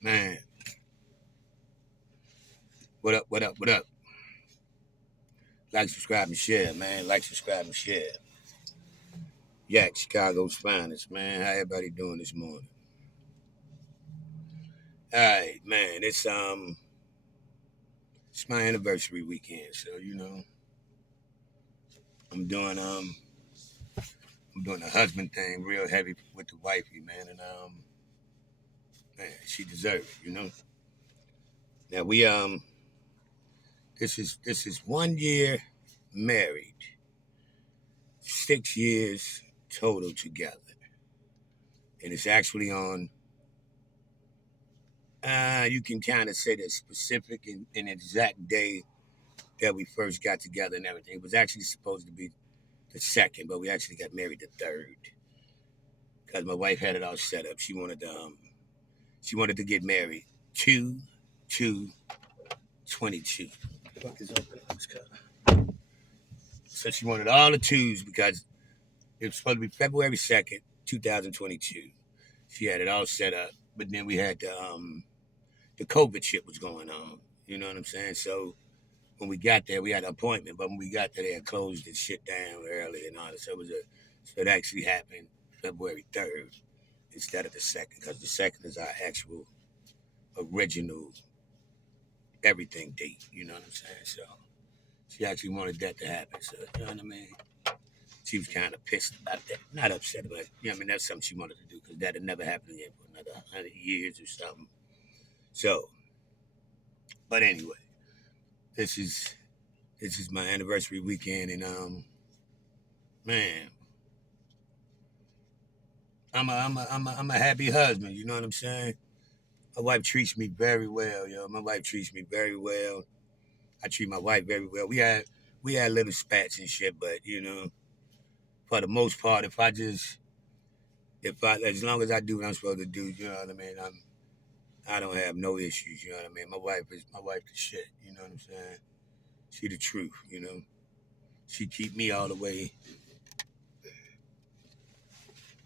Man, what up, what up, what up? Like, subscribe, and share, man. Like, subscribe, and share. Yak, Chicago's finest, man. How everybody doing this morning? All right, man. It's my anniversary weekend, so I'm doing um I'm doing the husband thing real heavy with the wifey, man, and man, she deserves it. Now this is 1 year married, 6 years total together, and it's actually on. You can kind of say the specific and exact day that we first got together and everything. It was actually supposed to be the second, but we actually got married the third because my wife had it all set up. She wanted to get married 2/2/22. Fuck is open in this car. So she wanted all the twos because it was supposed to be February 2nd, 2022. She had it all set up, but then we had the COVID shit was going on. You know what I'm saying? So when we got there, we had an appointment, but when we got there, they had closed the shit down early and all that. So it actually happened February 3rd instead of the second, because the second is our actual original everything date. You know what I'm saying? So she actually wanted that to happen. So you know what I mean? She was kind of pissed about that. Not upset, but that's something she wanted to do because that had never happened again for another 100 years or something. So, but anyway, this is this is my anniversary weekend, and man, I'm a happy husband. You know what I'm saying? My wife treats me very well, yo. My wife treats me very well. I treat my wife very well. We had little spats and shit, but for the most part, if I as long as I do what I'm supposed to do, you know what I mean. I don't have no issues. You know what I mean. My wife the shit. You know what I'm saying. She the truth. She keep me all the way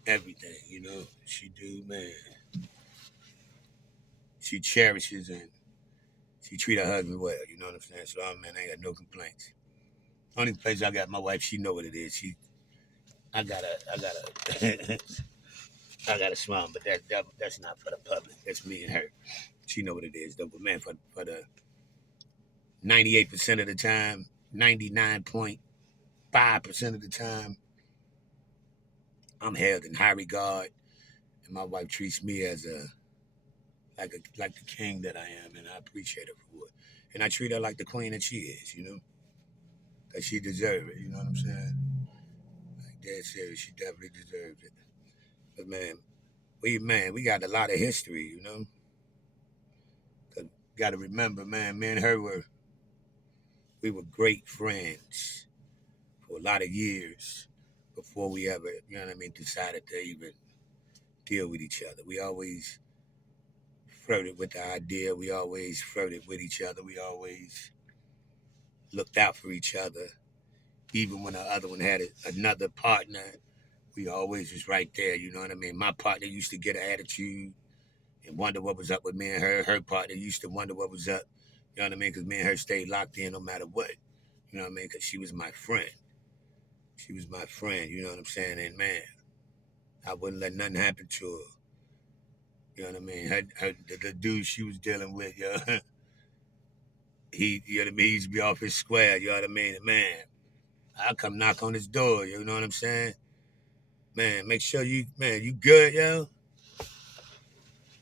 everything. She do, man. She cherishes and she treat her husband well. You know what I'm saying. So man, I ain't got no complaints. Only place I got my wife, she know what it is. I gotta, I gotta smile, but that's not for the public. That's me and her. She know what it is, though. But man, for the 98% of the time, 99.5% of the time, I'm held in high regard, and my wife treats me as like the king that I am, and I appreciate her for it. And I treat her like the queen that she is, because she deserves it. You know what I'm saying? Like dead serious, she definitely deserves it. But man, we got a lot of history, 'Cause got to remember, man, me and her we were great friends for a lot of years before we ever, decided to even deal with each other. We always flirted with the idea. We always flirted with each other. We always looked out for each other. Even when the other one had another partner, we always was right there. You know what I mean? My partner used to get an attitude and wonder what was up with me and her. Her partner used to wonder what was up. You know what I mean? Because me and her stayed locked in no matter what. You know what I mean? Because she was my friend. She was my friend. You know what I'm saying? And man, I wouldn't let nothing happen to her. You know what I mean? The dude she was dealing with, yo, you know what I mean? He used to be off his square. You know what I mean? And man, I come knock on his door. You know what I'm saying? Man, make sure you good, yo.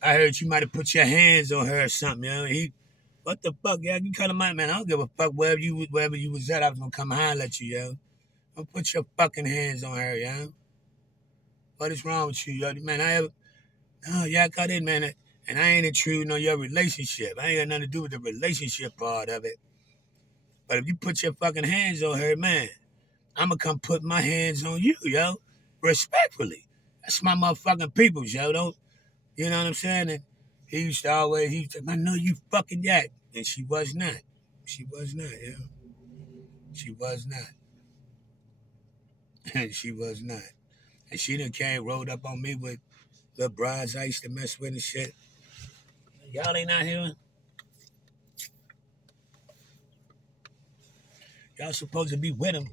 I heard you might have put your hands on her or something, yo. What the fuck, yo? You kind of my man. I don't give a fuck wherever you was at. I was gonna come holler at you, yo. Don't put your fucking hands on her, yo. What is wrong with you, yo? Man, no, y'all got in, man. And I ain't intruding on your relationship. I ain't got nothing to do with the relationship part of it. But if you put your fucking hands on her, man, I'm gonna come put my hands on you, yo. Respectfully. That's my motherfucking peoples, yo. Don't, you know what I'm saying? And he used to say, I know you fucking yak. And she was not. She was not, yo. She was not. She was not. And she done came rolled up on me with the brides I used to mess with and shit. Y'all ain't out here. Y'all supposed to be with him.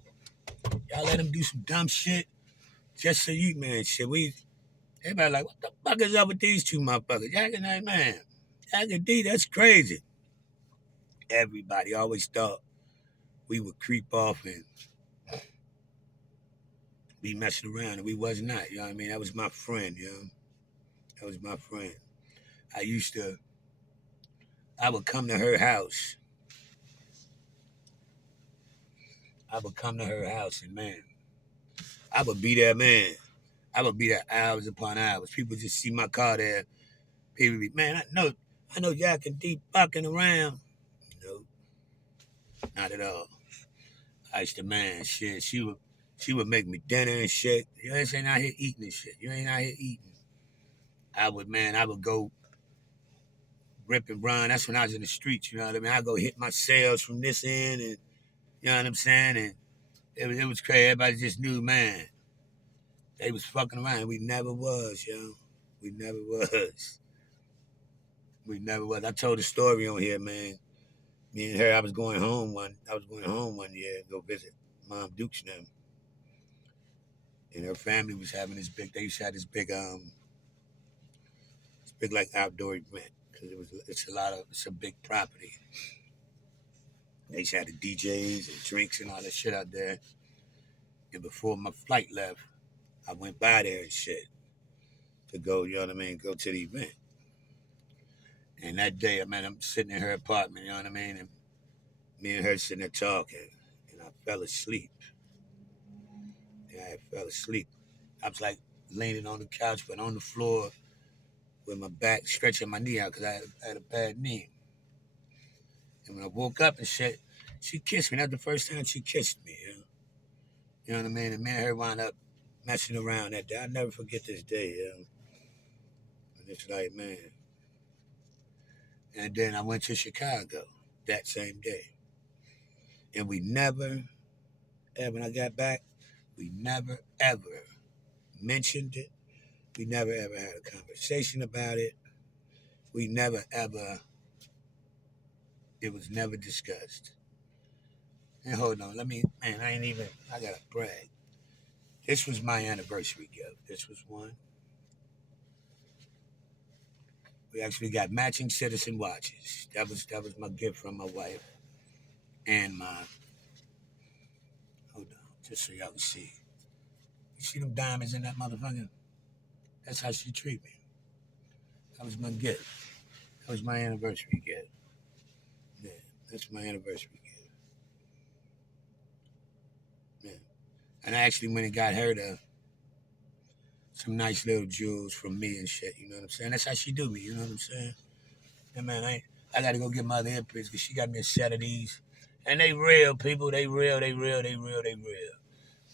Y'all let him do some dumb shit just so you, man, shit. Everybody like, what the fuck is up with these two motherfuckers? Y'all can like, man, Jack D, that's crazy. Everybody always thought we would creep off and be messing around, and we was not. You know what I mean? That was my friend, you know? That was my friend. I would come to her house. And man, I would be there, man. I would be there hours upon hours. People just see my car there. People be, man, I know y'all can deep fucking around. No, not at all. I used to, man, shit. She would make me dinner and shit. You ain't out here eating and shit. You ain't out here eating. I would go rip and run. That's when I was in the streets, you know what I mean? I go hit my sales from this end, and you know what I'm saying? And it was crazy. Everybody just knew, man. They was fucking around. We never was, yo. We never was. We never was. I told the story on here, man. Me and her, I was going home one year to go visit Mom Dukes and them. And her family was having they used to have this big like outdoor event. Because it's a big property. They used to have the DJs and drinks and all that shit out there. And before my flight left, I went by there and shit to go, you know what I mean, go to the event. And that day, I'm sitting in her apartment, you know what I mean, and me and her sitting there talking, and I fell asleep. I was like leaning on the couch, but on the floor with my back, stretching my knee out because I had a bad knee. And when I woke up and shit, she kissed me. That's the first time she kissed me, you know? You know what I mean? And me and her wound up messing around that day. I'll never forget this day, you know? And it's like, man. And then I went to Chicago that same day. And we never, ever, when I got back, we never, ever mentioned it. We never, ever had a conversation about it. We never, ever, it was never discussed. And hold on, I gotta brag. This was my anniversary gift. This was one. We actually got matching Citizen watches. That was my gift from my wife and my. Hold on, just so y'all can see. You see them diamonds in that motherfucker? That's how she treat me. That was my gift. That was my anniversary gift. Yeah, that's my anniversary gift. Yeah, and I actually went and got her some nice little jewels from me and shit. You know what I'm saying? That's how she do me. You know what I'm saying? Yeah, man, I got to go get my other earpiece because she got me a set of these. And they real, people. They real.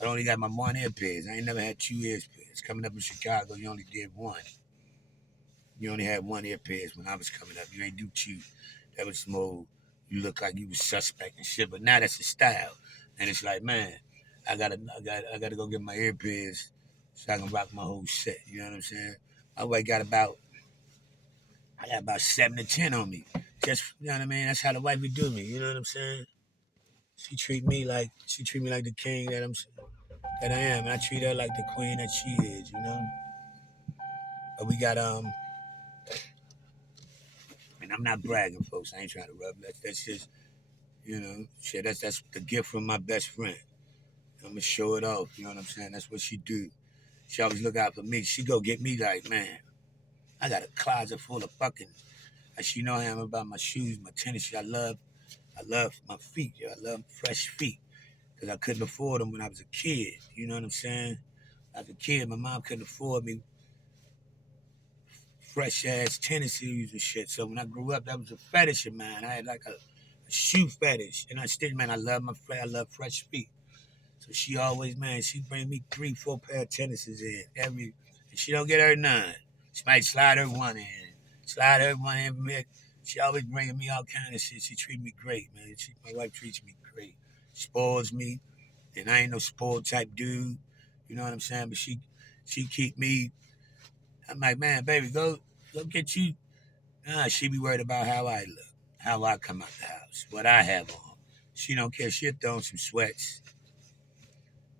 I only got my one earpiece. I ain't never had two earpieces. Coming up in Chicago, you only did one. You only had one earpiece when I was coming up. You ain't do two. That was more, you look like you was suspect and shit. But now that's the style. And it's like, man, I gotta go get my earpiece so I can rock my whole set. You know what I'm saying? My wife I got about 7 to 10 on me. Just, you know what I mean? That's how the wife would do me. You know what I'm saying? She treat me like the king that I am. And I treat her like the queen that she is, you know? But we got and I'm not bragging, folks. I ain't trying to rub that. That's just, you know, shit, that's the gift from my best friend. I'm gonna show it off, you know what I'm saying? That's what she do. She always look out for me. She go get me like, man, I got a closet full of fucking. She know I am about my shoes, my tennis shoes. I love my feet. Yo. I love fresh feet because I couldn't afford them when I was a kid. You know what I'm saying? As a kid, my mom couldn't afford me fresh ass tennis shoes and shit. So when I grew up, that was a fetish of mine. I had like a shoe fetish, and I still, man, I love fresh feet. So she always, man, she bring me 3-4 pair of tennises in and she don't get her none. She might slide her one in. She always bringing me all kind of shit. She treat me great, man. My wife treats me great. Spoils me, and I ain't no spoiled type dude. You know what I'm saying? But she keep me. I'm like, man, baby, go get you Nah, she be worried about how I look, how I come out the house, what I have on. She don't care. She'll throw on some sweats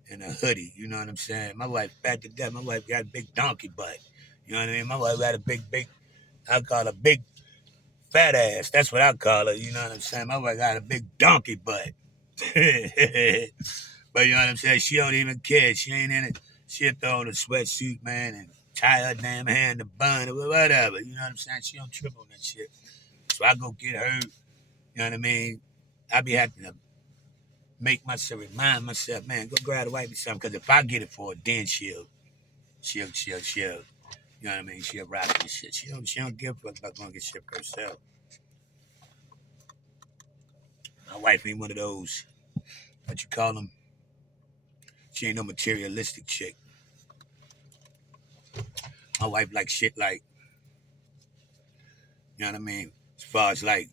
and a hoodie. You know what I'm saying? My wife back to death. My wife got a big donkey butt. You know what I mean? My wife got a big. I call her big fat ass. That's what I call her. You know what I'm saying? My wife got a big donkey butt. But you know what I'm saying? She don't even care. She ain't in it. She'll throw on a sweatsuit, man, and tie her damn hair in the bun or whatever. You know what I'm saying? She don't trip on that shit. So I go get her. You know what I mean? I be having to remind myself, man, go grab the wife or something. Because if I get it for her, then she'll, you know what I mean? She'll rock this shit. She don't give a fuck about going to get shit for herself. My wife ain't one of those, what you call them? She ain't no materialistic chick. My wife like shit like, you know what I mean? As far as like,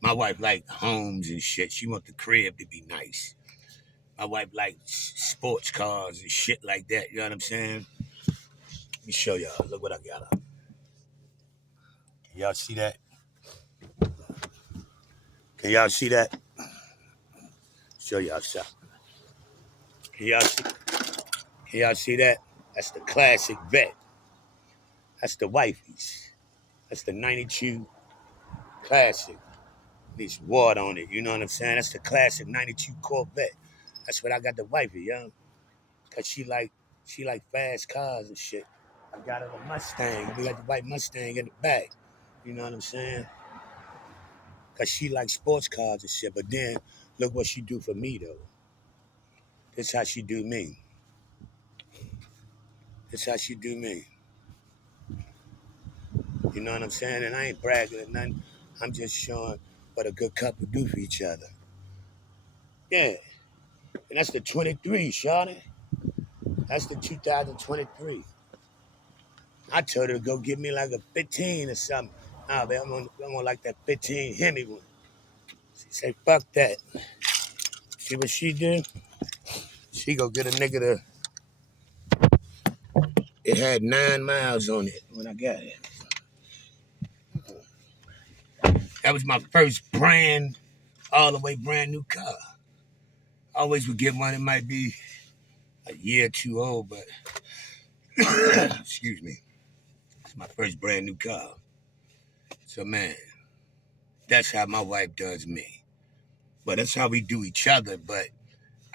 my wife like homes and shit. She want the crib to be nice. My wife like sports cars and shit like that. You know what I'm saying? Let me show y'all. Look what I got up. Can y'all see that? Can y'all see that? Show y'all something. Can y'all see? Can y'all see that? That's the classic vet. That's the wifey's. That's the 92 classic. Needs water on it. You know what I'm saying? That's the classic 92 Corvette. That's what I got the wifey, yo. Cause she like fast cars and shit. I got her a Mustang. We got the white Mustang in the back. You know what I'm saying? Cause she like sports cars and shit. But then look what she do for me though. This how she do me. This how she do me. You know what I'm saying? And I ain't bragging or nothing. I'm just showing what a good couple do for each other. Yeah. And that's the 23, Shawty. That's the 2023. I told her to go get me like a 15 or something. Nah, man, I'm gonna like that 15 Hemi one. She say, fuck that. See what she did? She go get a nigga to, it had 9 miles on it when I got it. That was my first all the way brand new car. I always would get one, it might be a year or two old, but excuse me. It's my first brand new car. So man, that's how my wife does me. But that's how we do each other. But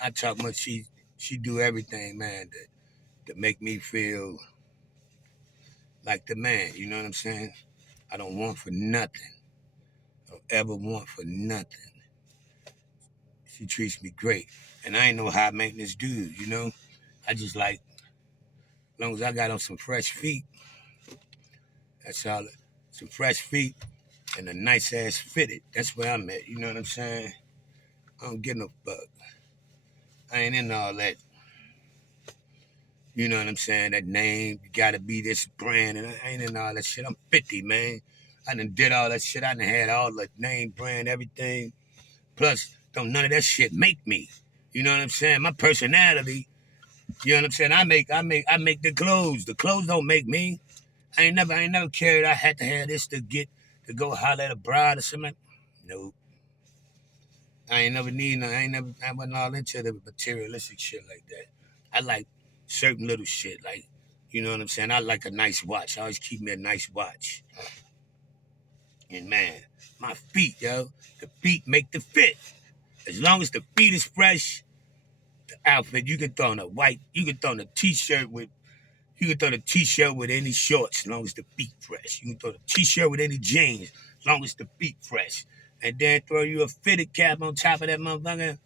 I talk much, she do everything, man, to make me feel like the man. You know what I'm saying? I don't want for nothing. Don't ever want for nothing. She treats me great. And I ain't no high maintenance dude, you know? I just like, as long as I got on some fresh feet, that's all. Some fresh feet and a nice ass fitted. That's where I'm at. You know what I'm saying? I don't get no fuck. I ain't in all that. You know what I'm saying? That name, you gotta be this brand, and I ain't in all that shit. I'm 50, man. I done did all that shit. I done had all the name, brand, everything. Plus, don't none of that shit make me. You know what I'm saying? My personality, you know what I'm saying? I make the clothes. The clothes don't make me. I ain't never carried. I had to have this to go holler at a bride or something. Nope. I wasn't all into the materialistic shit like that. I like certain little shit, like, you know what I'm saying? I like a nice watch. I always keep me a nice watch. And man, my feet, yo, the feet make the fit. As long as the feet is fresh, the outfit, you can throw on a t-shirt with, you can throw the t-shirt with any shorts as long as the feet fresh. You can throw the t-shirt with any jeans as long as the feet fresh. And then throw you a fitted cap on top of that motherfucker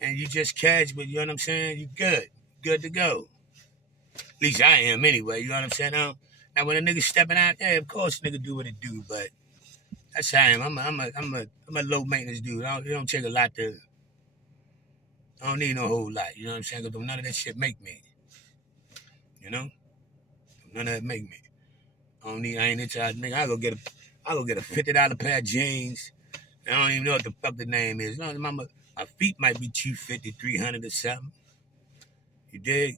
and you just catch, but you know what I'm saying? You good. Good to go. At least I am anyway, you know what I'm saying? Now when a nigga stepping out there, of course nigga do what it do, but that's how I am. I'm a low maintenance dude. It don't take a lot to, I don't need no whole lot, you know what I'm saying? Because none of that shit make me. You know? None of that make me. I ain't into that nigga. I go get a $50 pair of jeans. I don't even know what the fuck the name is. No, my feet might be 250, 300 or something. You dig?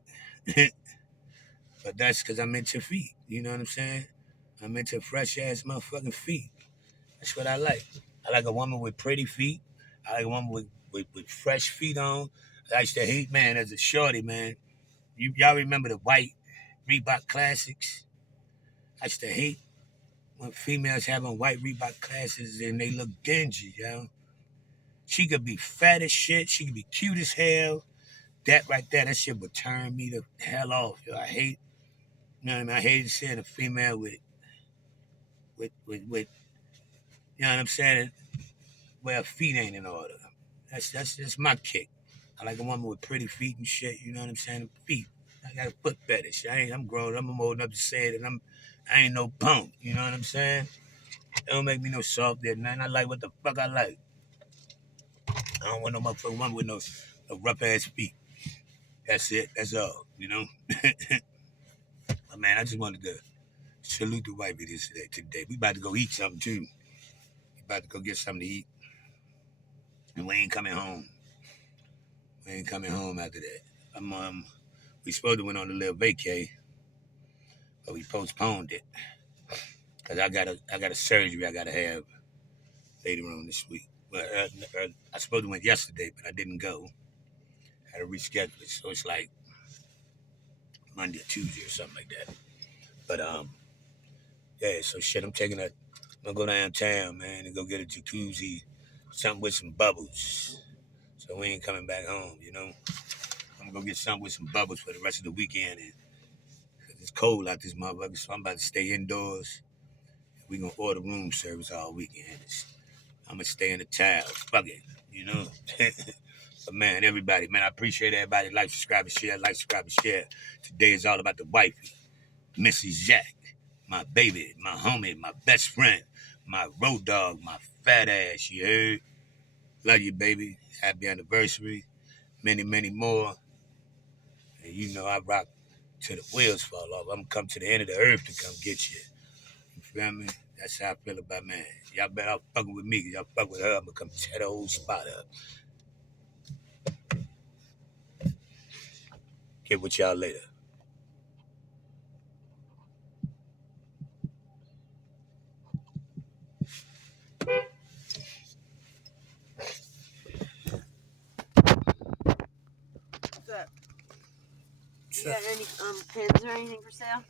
But that's because I'm into feet. You know what I'm saying? I'm into fresh ass motherfucking feet. That's what I like. I like a woman with pretty feet. I like a woman with fresh feet on. I used to hate, man, as a shorty, man. Y'all remember the white Reebok Classics? I used to hate when females having white Reebok Classics and they look dingy, yo. She could be fat as shit. She could be cute as hell. That right there, that shit would turn me the hell off, yo. I hate, you know what I mean? I hate seeing a female with you know what I'm saying? Where her feet ain't in order. That's my kick. I like a woman with pretty feet and shit. You know what I'm saying? Feet. I got a foot fetish. I'm grown. I'm old enough to say it, and I ain't no punk. You know what I'm saying? It don't make me no soft there, man. I like what the fuck I like. I don't want no motherfucking woman with no rough ass feet. That's it. That's all. You know. But man, I just wanted to salute the wifey this today. We about to go eat something too. We about to go get something to eat, and we ain't coming home. We ain't coming home after that. We supposed to went on a little vacay, but we postponed it because I got a surgery I gotta have later on this week. Well, I supposed to went yesterday, but I didn't go. I had to reschedule it, so it's like Monday or Tuesday or something like that. But yeah. So shit, I'm gonna go downtown, man, and go get a jacuzzi, something with some bubbles. So we ain't coming back home, you know. I'm gonna go get something with some bubbles for the rest of the weekend, and it's cold out this motherfucker, so I'm about to stay indoors. We gonna order room service all weekend. I'm gonna stay in the towels. Fuck it, you know. But man, everybody, man, I appreciate everybody. Like, subscribe, and share. Like, subscribe, and share. Today is all about the wifey, Mrs. Jack, my baby, my homie, my best friend, my road dog, my fat ass. You heard? Love you, baby. Happy anniversary. Many, many more. And you know I rock till the wheels fall off. I'm gonna come to the end of the earth to come get you. You feel me? That's how I feel about man. Y'all better off fucking with me, 'cause y'all fuck with her, I'm gonna come tear the whole spot up. Get with y'all later. What's up? You got any pins or anything for sale?